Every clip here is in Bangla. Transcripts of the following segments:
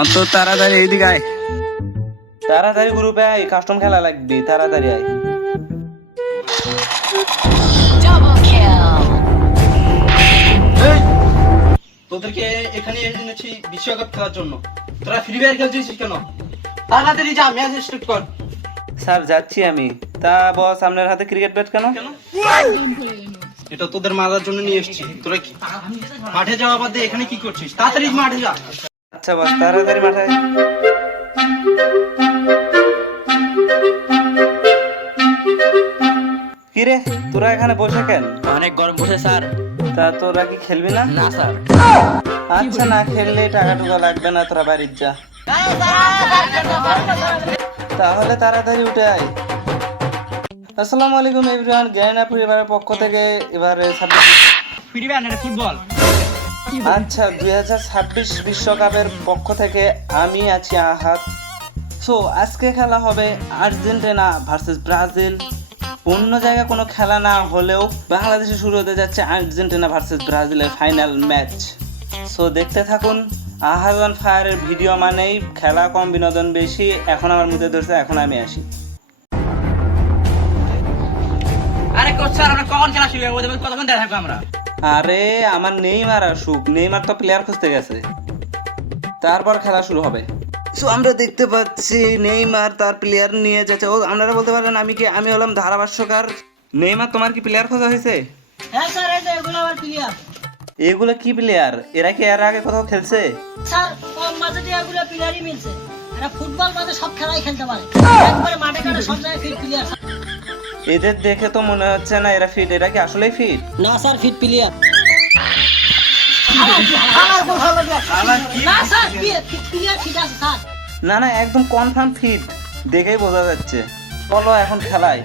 অত তাড়াতাড়ি এইদিকে আয়, তাড়াতাড়ি গ্রুপে আয়, কাস্টম খেলা লাগবে, তাড়াতাড়ি আয়। এই, তোদেরকে এখানে এনেছি বিশ্বকাপ খেলার জন্য। তোরা ফ্রি ফায়ার খেলছিস কেন? তাড়াতাড়ি যা, ম্যাচ স্টার্ট কর। স্যার যাচ্ছি আমি। তা বস আপনার হাতে ক্রিকেট ব্যাট কেন? এটা তোদের মারার জন্য নিয়ে এসেছি। তোরা মাঠে যাওয়া বাদ দিয়ে এখানে কি করছিস? তাড়াতাড়ি মাঠে যা। আচ্ছা বস, তাড়াতাড়ি মাঠায়। কিরে তোরা এখানে বসে কেন? অনেক গরম পড়ছে স্যার। তা তোরা কি খেলবি না? না স্যার। আচ্ছা না খেললে টাকা টুকা লাগবে না, তোরা বাড়ির যা। তাহলে তাড়াতাড়ি উঠে আয়। আসসালামু আলাইকুম এভরিওয়ান, জ্ঞানা পরিবারের পক্ষ থেকে এবারে ফ্রি ফায়ার না, ফুটবল। আচ্ছা 2026 বিশ্বকাপের পক্ষ থেকে আমি আছি আহাত। সো আজকে খেলা হবে আর্জেন্টিনা ভার্সেস ব্রাজিল। অন্য জায়গায় কোনো খেলা না হলেও বাংলাদেশে শুরু হতে যাচ্ছে আর্জেন্টিনা ভার্সেস ব্রাজিলের ফাইনাল ম্যাচ। সো দেখতে থাকুন। আহাত অন ফায়ারের ভিডিও মানেই খেলা কম বিনোদন বেশি। এখন আমার মধ্যে ধরছে, এখন আমি আসি। আরে কোচ স্যার, আমরা কখন খেলা শুরু হবে? কতক্ষণ দেখা থাকবো আমরা? আরে আমার নেইমার আসুক, নেইমার তো প্লেয়ার খুঁজতে গেছে, তারপর খেলা শুরু হবে। সো আমরা দেখতে পাচ্ছি নেইমার তার প্লেয়ার নিয়ে যাচ্ছে। ও আপনারা বলতে পারেন আমি হলাম ধারাভাষ্যকার। নেইমার তোমার কি প্লেয়ার খোঁজা হয়েছে? হ্যাঁ স্যার, এই যে এগুলো আমার প্লেয়ার। এগুলো কি প্লেয়ার? এরা কি এর আগে কোথাও খেলছে? স্যার কম বাজেটে এগুলো প্লেয়ারই মিলছে। এরা ফুটবল বাদে সব খেলাই খেলতে পারে, একবারে মাঠে ঘাটে সব জায়গায় ফিট প্লেয়ার। এদের দেখে তো মনে হচ্ছে না এরা ফিট। এরা কি আসলেই ফিট? না স্যার, ফিট প্লেয়ার। না স্যার, ফিট প্লেয়ার ঠিক আছে স্যার। না না, একদম কনফার্ম ফিট, দেখেই বোঝা যাচ্ছে। বলো এখন খেলায়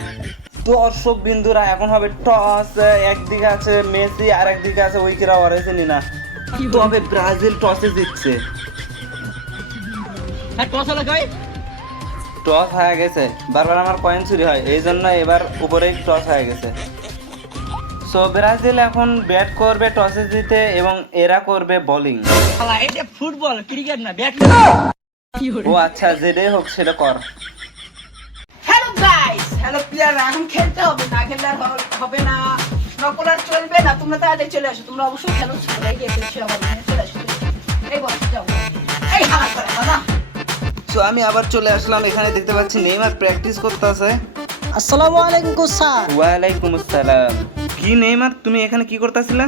দর্শক বিন্দুরা, এখন হবে টস। একদিকে আছে মেসি আর একদিকে আছে উইকেরা ওয়ারেসিনি না, তবে ব্রাজিল টসে জিতছে। হ্যাঁ, টস হলো কই? টস হয়ে গেছে, বারবার আমার পয়েন্ট চুরি হয়, এই জন্য এবার উপরেই টস হয়ে গেছে। সো ব্রাজিল এখন ব্যাট করবে টসে জিতে, এবং এরা করবে বোলিং। শালা, এটা ফুটবল, ক্রিকেট না, ব্যাট। ও আচ্ছা, যেটাই হোক সেটা কর। হ্যালো গাইস, হ্যালো প্লেয়ার, এখন খেলতে হবে, না খেললে আর হবে না, নকল আর চলবে না। তোমরা তাড়াতাড়ি চলে আসো, তোমরা অবশ্যই খেলো, সবাই এসেছি আমার এখানে, চলে আসো। এই বস যাও, এই হাত করে দাদা। সো আমি আবার চলে আসলাম, এখানে দেখতে পাচ্ছি নেইমার প্র্যাকটিস করতেছে। আসসালামু আলাইকুম কোচ স্যার। ওয়ালাইকুম আসসালাম। কি নেইমার, তুমি এখানে কি করতেছিলা?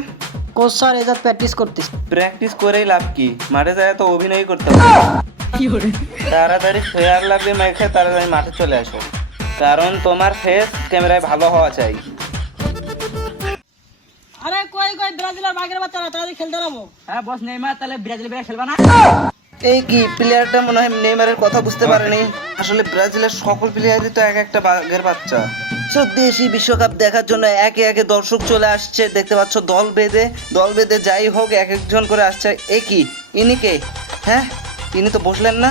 কোচ স্যার এজাত প্র্যাকটিস করতেছি। প্র্যাকটিস করেই লাভ কি? মাঠে যায় তো অভিনয় করতে হবে। তাড়াতাড়ি ফেয়ার লাগবে মাইকে, তাড়াতাড়ি মাঠে চলে আসো, কারণ তোমার ফেস ক্যামেরায় ভালো হওয়া চাই। আরে কই ব্রাজিলের বাগের বাচ্চারা, তাড়াতাড়ি খেলতে নামো। হ্যাঁ বস, নেইমার তাহলে ব্রাজিল খেলবা না? এই কি প্লেয়ারটা মনে হয় নেইমারের কথা বুঝতে পারেনি। আসলে ব্রাজিলের সকল প্লেয়ারই তো এক একটা বাঘের বাচ্চা। সো দেশি বিশ্বকাপ দেখার জন্য একে একে দর্শক চলে আসছে, দেখতে পাচ্ছ দল বেঁধে যাই হোক এক একজন করে আসছে। এ কি, ইনি কে? হ্যাঁ, ইনি তো বসলেন না।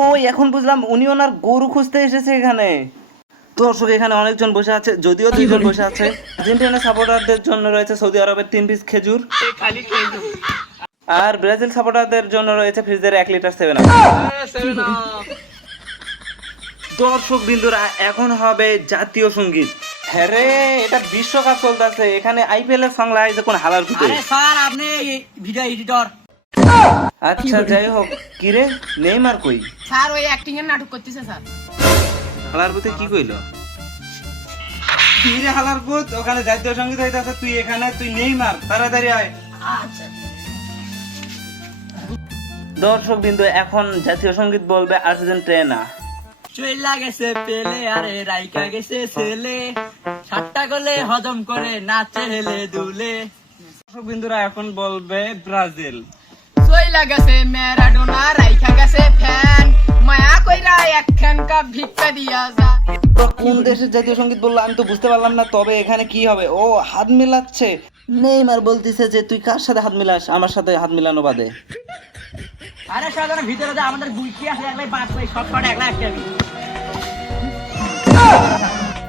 ওই এখন বুঝলাম, উনি ওনার গরু খুঁজতে এসেছে এখানে। দর্শক এখানে অনেকজন বসে আছে, যদিও দুইজন বসে আছে। আর্জেন্টিনা সাপোর্টারদের জন্য রয়েছে সৌদি আরবের 3 পিস খেজুর, আর ব্রাজিল সাপোর্টারদের জন্য রয়েছে ফ্রিজের 1 লিটার 7 আপ। দর্শক বিন্দুরা, এখন হবে জাতীয় সঙ্গীত। হ্যাঁ রে, এটা বিশ্বকাপ চলতেছে, এখানে আইপিএল এর সং লাগাইছে কোন হালার পুতে। আরে স্যার, আপনি ভিডিও এডিটর। আচ্ছা যাই হোক, কি রে নেইমার কই? স্যার ওই অ্যাক্টিং এর নাটক করতেছে স্যার। হালার পুতে কি কইলো? কি রে হালার পুত, ওখানে জাতীয় সঙ্গীত হইতাছে, তুই এখানে, তুই নেইমার, তাড়াতাড়ি আয়। আচ্ছা দর্শক বিন্দু, এখন জাতীয় সঙ্গীত বলবে আর্জেন্টিনা। চইলা গেছে পেলে, আরে রাইকা গেছে ছেলে, ঠাট্টা করলে হজম করে নাচে হেলে দুলে। দর্শক বিন্দুরা এখন বলবে ব্রাজিল। চইলা গেছে ম্যারাডোনা, রাইখা গেছে ফ্যান, মায়া কইরা একখান কা ভিক্ষা দিয়া যা। তো কোন দেশের জাতীয় সঙ্গীত বললো আমি তো বুঝতে পারলাম না, তবে এখানে কি হবে? ও হাত মিলাচ্ছে, নেইমার বলতিছে যে তুই কার সাথে হাত মিলাস, আমার সাথে হাত মিলানো বাদে। আরে সাধারণ ভিতরে যা, আমাদের গুইকি আছে একলাই 5 পাই, সব কটা একলাই একটা আমি।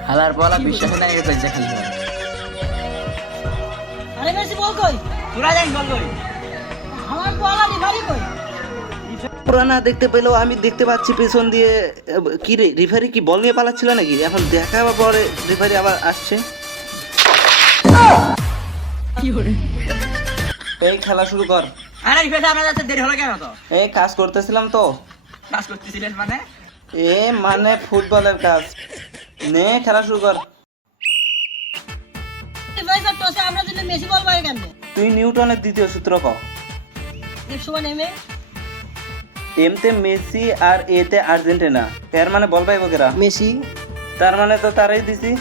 হালার বলা বিশ্বাস নাই, এই পেজে খেলবে। আরে মেসি বল কই? তোরা জান বল কই? আমার বলা রিফারি কই? ওরা না দেখতে পেলেও আমি দেখতে পাচ্ছি পেছন দিয়ে কি রে রেফারি কি বল নিয়ে পালাচ্ছিল নাকি? এখন দেখাবার পরে রেফারি আবার আসছে। এই খেলা শুরু কর। আরে রিফারি আমরা যাচ্ছে, দেরি হলো কেন? তো এই কাজ করতেছিলাম তো। কাজ করতেছিলেন মানে? মানে ফুটবলের কাজ। নে খেলা শুরু কর। ভাই স্যার টসে আমরা দিলে মেসি বল পায় কেন? তুই নিউটনের দ্বিতীয় সূত্র ক। এফ সমান এম এ। এম তে মেসি আর এ তে আর্জেন্টিনা, এর মানে বল পাইব কেরা? মেসি। তার মানে তো তারাই দিছি।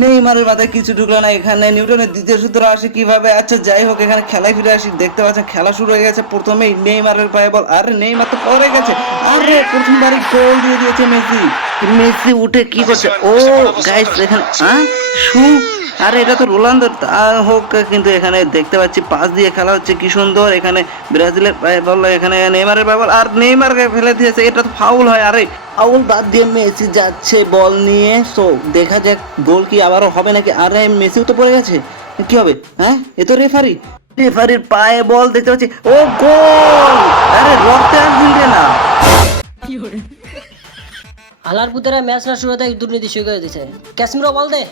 নেইমারের মাথায় কিছু ঢুকলো না। এখানে নিউটনের দ্বিতীয় সূত্র আসে কিভাবে? আচ্ছা যাই হোক, এখানে খেলায় ফিরে আসি। দেখতে পাচ্ছেন খেলা শুরু হয়ে গেছে। প্রথমেই নেইমারের পায়ে বল। আরে নেইমার তো পড়ে গেছে। আরে প্রথমবারই গোল দিয়ে দিয়েছে মেসি। মেসি উঠে কি করছে? ও গাইস এখানে শু, আরে এটা তো রোনালদো। হোক, কিন্তু এখানে দেখতে পাচ্ছি পাস দিয়ে খেলা হচ্ছে কি সুন্দর। এখানে ব্রাজিলের পায়ে বল, এখানে নেইমারের পায়ে বল, আর নেইমারকে ফেলে দিয়েছে। এটা তো ফাউল হয়। আরে ফাউল বাদ দিয়ে মেসি যাচ্ছে বল নিয়ে। সো দেখা যাক গোল কি আবারও হবে নাকি। আরে মেসিও তো পড়ে গেছে, কি হবে? এ তো রেফারির পায়ে বল দেখতে পাচ্ছি। ও গোল! আরে রক্তে আর্জেন্টিনা। হালার পুতেরা ম্যাচ না শুরু হতে দুর্নীতি শুরু করে দিয়েছে। ক্যাসমিরো বল দে।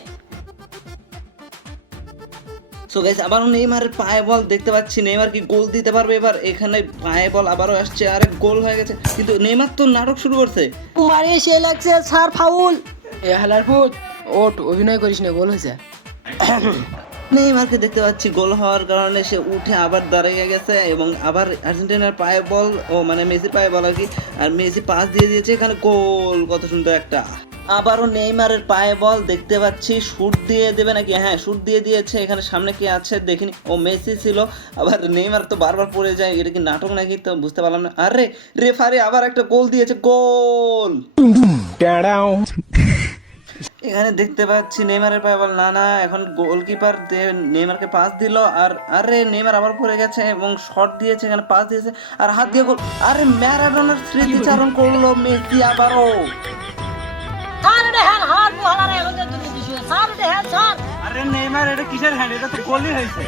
সো গাইস আবারও নেইমারের পায়ে বল দেখতে পাচ্ছি। নেইমার কি গোল দিতে পারবে এবার? এখানে পায়ে বল আবারও আসছে। আরে গোল হয়ে গেছে, কিন্তু নেইমার তো নাটক শুরু করছে। মারে সে লাগছে স্যার ফাউল। এ হালার পুত, ওট অভিনয় করিস না, গোল হয়েছে। নেইমারকে দেখতে পাচ্ছি গোল হওয়ার কারণে সে উঠে আবার দাঁড়িয়ে গেছে এবং আবার আর্জেন্টিনার পায়ে বল, মানে মেসির পায়ে বল আর কি। আর মেসি পাস দিয়ে দিয়েছে, এখানে গোল। কত সুন্দর একটা। আবারও নেইমারের পায়ে বল দেখতে পাচ্ছি। শুট দিয়ে দেবে নাকি? হ্যাঁ, শুট দিয়ে দিয়েছে। এখানে সামনে কি আছে দেখিনি। ও মেসি ছিল। আবার নেইমার তো বারবার পড়ে যায়। এটা কি নাটক নাকি তো বুঝতে পারলাম না। আরে রেফারি আবার একটা গোল দিয়েছে, গোল। এখানে দেখতে পাচ্ছি নেইমারের পায়ে বল। না, এখন গোলকিপার নেইমারকে পাস দিল। আর আরে নেইমার আবার পড়ে গেছে এবং শট দিয়েছে, এখানে পাস দিয়েছে আর হাত দিয়ে গোল। আরে ম্যারাডোনার স্মৃতিচারণ করলো মেসি আবারও। স্যার এটা হ্যাঁ হার মু হালারে এখন দুর্নীতি শুরু। স্যার এটা হ্যাঁ স্যার। আরে নেইমার এটা কিসের হ্যান্ড? এটা তো গোলই হয়েছে।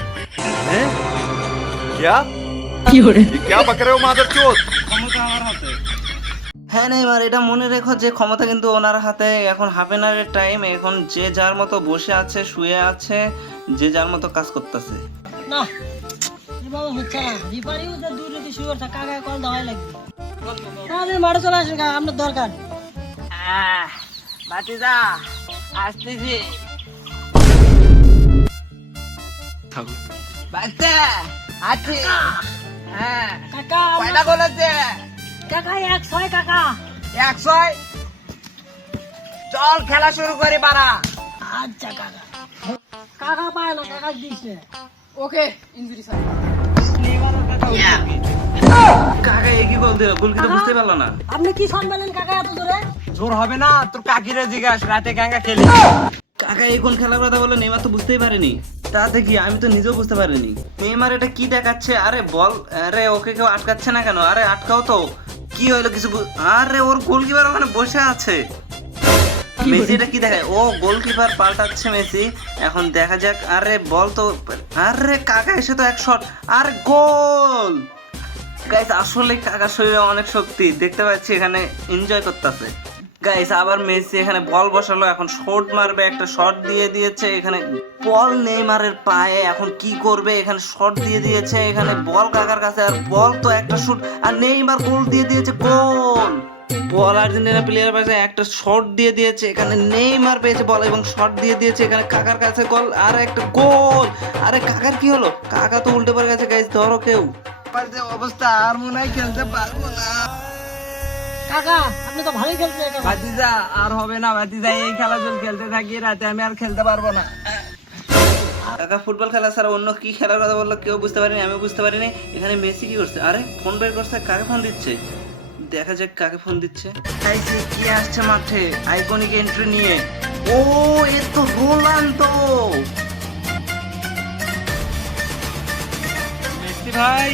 क्या ये क्या बक रहे हो मादरचोद? ক্ষমতা আমার হাতে। হ্যাঁ নেইমার, এটা মনে রেখো যে ক্ষমতা কিন্তু ওনার হাতে। এখন হাফ এন আওয়ারের টাইম। এখন যে যার মতো বসে আছে, শুয়ে আছে, যে যার মতো কাজ করতেছে। না এভাবে হচ্ছে না। রিফারি ওদের দুর্নীতি শুরু করছে। কাকা কল দেওয়াই লাগবে। আমাদের মাঠে চলে আসেন কাকা, আপনার দরকার। বাতিজা আসতেছি। বাচ্চা আছি। হ্যাঁ কাকা কয়টা গোল আছে? কাকা 100 কাকা। 100। চল খেলা শুরু করি বাড়া। আচ্ছা কাকা। কাকা পায় না, কাকা দিছে। ওকে, ইনজুরি স্যার। কাকা একই গোল দিল, গোল কিন্তু বুঝতে পারলো না। আপনি কি শট মারলেন কাকা এত জোরে? জোর হবে না, তোর কাকিরে জিজ্ঞাস রাতে গাঙ্গা খেলি। কাকা এই কোন খেলার কথা বলে নেইমার তো বুঝতেই পারেনি। তাতে কি, আমি তো নিজেও বুঝতে পারিনি। নেইমার এটা কি দেখাচ্ছে? আরে বল, আরে ওকে কেউ আটকাচ্ছে না কেন? আরে আটকাও তো। কি হইলো কিছু? আরে ওর গোলকিপার ওখানে বসে আছে। মেসি এটা কি দেখায়? ও গোলকিপার পাল্টাচ্ছে মেসি। এখন দেখা যাক। আরে বল তো, আরে কাকা এসে তো এক শট আর গোল। গাইস আসলে কাকার শরীরে অনেক শক্তি দেখতে পাচ্ছি, এখানে এনজয় করতেছে। গাইস আবার মেসি এখানে বল বসালো, এখন শট মারবে। একটা শট দিয়ে দিয়েছে, এখানে বল নেইমারের পায়ে। এখন কি করবে? এখানে শট দিয়ে দিয়েছে, এখানে বল কাকার কাছে। আর বল তো একটা শুট, আর নেইমার গোল দিয়ে দিয়েছে, গোল। বল আর্জেন্টিনা প্লেয়ার পাশে একটা শট দিয়ে দিয়েছে, এখানে নেইমার পেয়েছে বল এবং শট দিয়ে দিয়েছে, এখানে কাকার কাছে গোল আর একটা গোল। আরে কাকার কি হলো? কাকা তো উল্টে পড়ে গেছে। গাইস ধরো কেউ। অবস্থা আর মনে হয় খেলতে পারবো না। কাকা আপনি তো ভালোই খেলছেন কাকা। ভাতিজা আর হবে না। ভাতিজা এই খেলা যদি খেলতে থাকি রাতে আমি আর খেলতে পারবো না। কাকা ফুটবল খেলা ছাড়া অন্য কি খেলার কথা বললো কেউ বুঝতে পারিনি, আমিও বুঝতে পারিনি। এখানে মেসি কি করছে? আরে ফোন বের করছে, কাকে ফোন দিচ্ছে? দেখা যাক কাকে ফোন দিচ্ছে। কি আসছে মাঠে আইকনিক এন্ট্রি নিয়ে? ও এ তো রোনালদো। মেসি ভাই।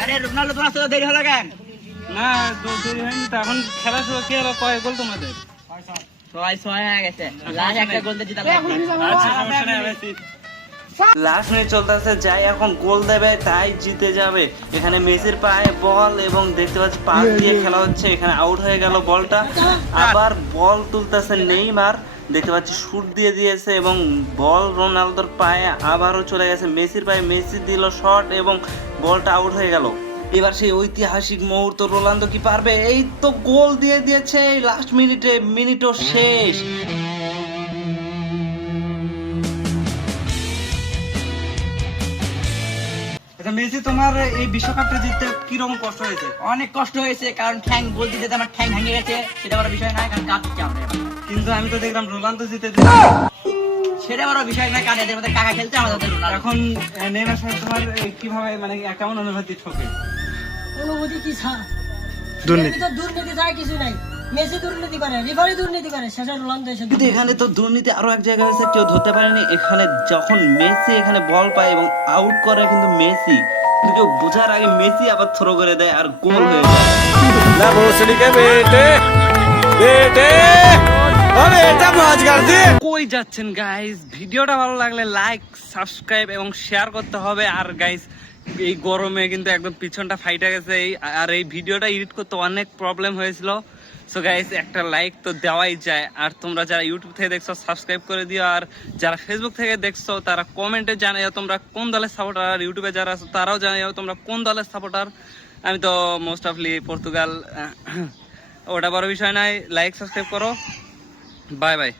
আরে রোনাল্ডো তোমার সাথে দেরি হলো কেন? না দেরি হয়নি তো, এখন খেলা শুরু। কি হলো, কয় গোল তোমাদের? 6 হয়ে গেছে। লাস্ট একটা গোল দিয়ে জিতা। আচ্ছা সমস্যা নেই। লাস্ট মিনিট চলতেছে, যাই এখন গোল দেবে তাই জিতে যাবে। এখানে মেসির পায়ে বল এবং দেখতে পাচ্ছি পাস দিয়ে খেলা হচ্ছে, এখানে আউট হয়ে গেল বলটা। আবার বল তুলতেছে নেইমার, দেখতে পাচ্ছি শুট দিয়ে দিয়েছে এবং বল রোনালদোর পায়ে আবারও চলে গেছে মেসির পায়ে, মেসি দিল শট এবং বলটা আউট হয়ে গেল। এবার সেই ঐতিহাসিক মুহূর্ত, রোনালদো কি পারবে? এই তো গোল দিয়ে দিয়েছে লাস্ট মিনিটে, মিনিটও শেষ। আচ্ছা মেসি, তোমার এই বিশ্বকাপটা জিততে কিরকম কষ্ট হয়েছে? অনেক কষ্ট হয়েছে, কারণ ঠ্যাং বল দিতে আমার ঠ্যাং ভেঙে গেছে, সেটা বড় বিষয় নয়, কারণ কাঁদছি আমরা এবার। কিন্তু আমি তো দেখলাম রোনালদো জিতে সেটা বড় বিষয় নয়, কারণ এদের মধ্যে কাকা খেলতে আমাদের রোনালদো। এখন নেইমার সাহেব তোমার কিভাবে মানে কেমন অনুভূতি ঠকে? অনুভূতি কি ছাড়, দুর্নীতি। দুর্নীতি ছাড়া কিছু নাই। মেসি দুর্নীতি করে, রেফারি দুর্নীতি করে, শেষে রোনালদো এসে কিন্তু এখানে তো দুর্নীতি আরো এক জায়গায় হয়েছে, কেউ ধরতে পারেনি। এখানে যখন মেসি এখানে বল পায় এবং আউট করে কিন্তু মেসি, কিন্তু কেউ বোঝার আগে মেসি আবার থ্রো করে দেয় আর গোল হয়ে যায়। ना भोसड़ी के बेटे बेटे अबे बेटा मौज कर दे। কই যাচ্ছেন গাইস? ভিডিওটা ভালো লাগলে লাইক, সাবস্ক্রাইব এবং শেয়ার করতে হবে। আর গাইস এই গরমে কিন্তু একদম পিছনটা ফাইটা গেছে, আর এই ভিডিওটা এডিট করতে অনেক প্রবলেম হয়েছিল। সো গাইস একটা লাইক তো দেওয়াই যায়। আর তোমরা যারা ইউটিউব থেকে দেখছো সাবস্ক্রাইব করে দিও, আর যারা ফেসবুক থেকে দেখছো তারা কমেন্টে জানাও তোমরা কোন দলের সাপোর্টার, আর ইউটিউবে যারা আছো তারাও জানাও তোমরা কোন দলের সাপোর্টার। আমি তো মোস্ট অফলি পর্তুগাল, ওটা বড় বিষয় নয়। লাইক সাবস্ক্রাইব করো, বাই বাই।